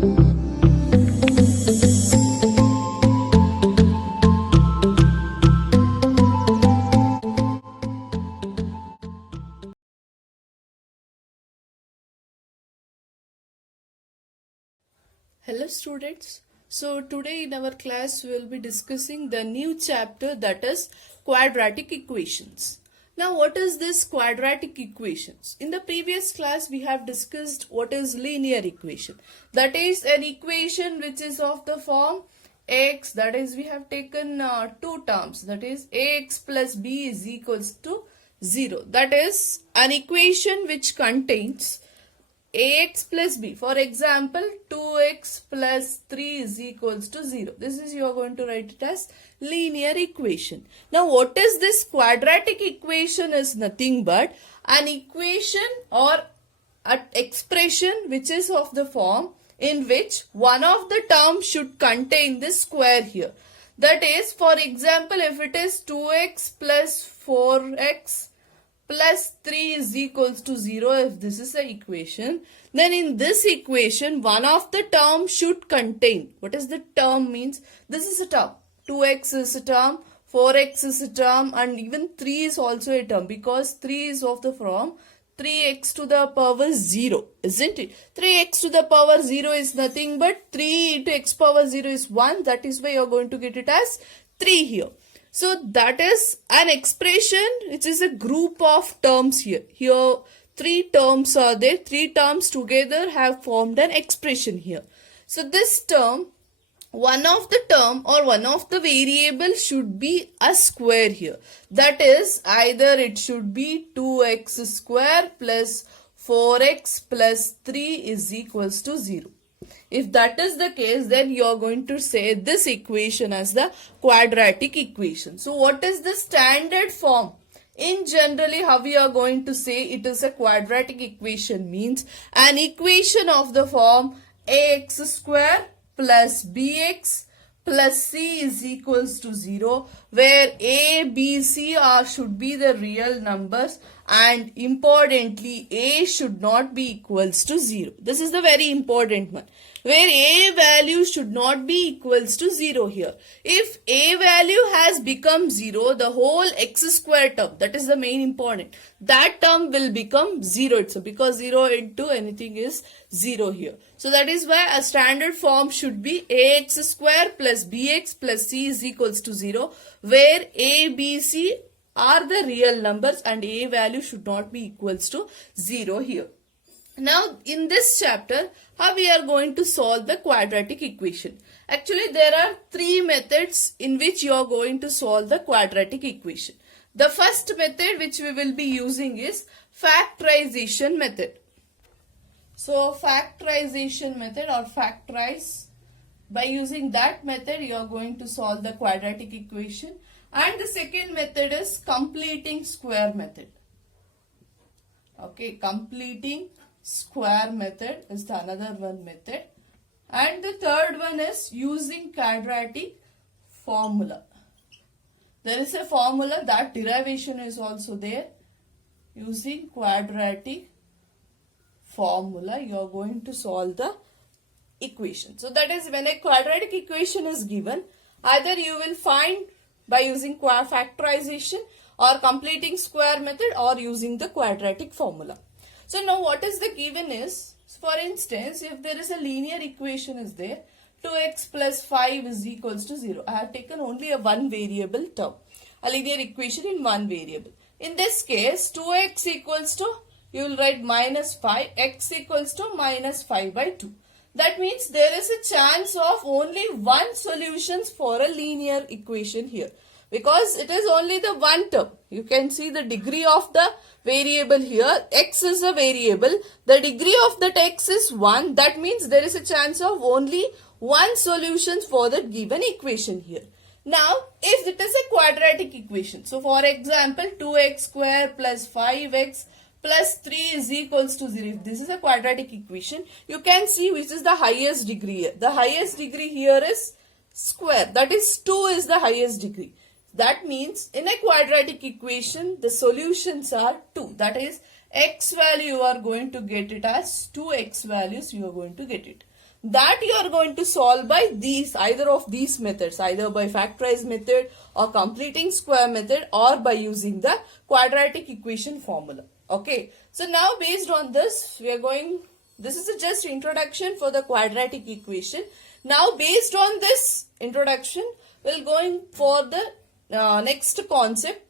Hello students. So today in our class we will be discussing the new chapter, that is quadratic equations. Now what is this quadratic equations? In the previous class we have discussed what is linear equation. That is an equation which is of the form x, that is we have taken two terms, that is ax plus b is equals to 0. That is an equation which contains ax plus b. For example, 2x plus 3 is equals to 0. This is, you are going to write it as linear equation. Now what is this quadratic equation? Is nothing but an equation or an expression which is of the form in which one of the terms should contain this square here. That is, for example, if it is 2x plus 4x plus 3 is equals to 0, if this is the equation, then in this equation one of the terms should contain. What is the term means? This is a term. 2x is a term, 4x is a term, and even 3 is also a term, because 3 is of the form 3x to the power 0, isn't it? 3x to the power 0 is nothing but 3 into x power 0 is 1. That is why you are going to get it as 3 here. So that is an expression which is a group of terms here. Here 3 terms are there. 3 terms together have formed an expression here. So this term, one of the term or one of the variable should be a square here. That is, either it should be 2x square plus 4x plus 3 is equals to 0. If that is the case, then you are going to say this equation as the quadratic equation. So what is the standard form? In generally, how we are going to say it is a quadratic equation means an equation of the form ax square plus bx plus c is equals to 0, where a, b, c should be the real numbers, and importantly a should not be equals to 0. This is the very important one, where a value should not be equals to 0 here. If a value has become 0, the whole x square term, that is the main important, that term will become 0 itself, because 0 into anything is 0 here. So that is why a standard form should be ax square plus bx plus c is equals to 0, where a, b, c are the real numbers and a value should not be equals to 0 here. Now in this chapter, how we are going to solve the quadratic equation? Actually, there are 3 methods in which you are going to solve the quadratic equation. The first method which we will be using is factorization method. So factorization method or factorize, by using that method you are going to solve the quadratic equation. And the second method is completing square method. Okay, completing square method is the another one method. And the third one is using quadratic formula. There is a formula, that derivation is also there. Using quadratic formula you are going to solve the equation. So that is, when a quadratic equation is given, either you will find by using factorization or completing square method or using the quadratic formula. So now what is the given is, for instance, if there is a linear equation is there, 2x plus 5 is equals to 0. I have taken only a one variable term, a linear equation in one variable. In this case, 2x equals to, you will write minus 5, x equals to minus 5 by 2. That means there is a chance of only one solution for a linear equation here, because it is only the one term. You can see the degree of the variable here. X is a variable. The degree of that x is 1. That means there is a chance of only one solution for the given equation here. Now, if it is a quadratic equation, so for example, 2x square plus 5x plus 3 is equals to 0. If this is a quadratic equation, you can see which is the highest degree here. The highest degree here is square. That is 2 is the highest degree. That means in a quadratic equation, the solutions are 2. That is, x value you are going to get it as 2x values you are going to get it. that you are going to solve by either of these methods, either by factorize method or completing square method or by using the quadratic equation formula. Okay, so now based on this, this is just introduction for the quadratic equation. Now based on this introduction, we'll going for the next concept,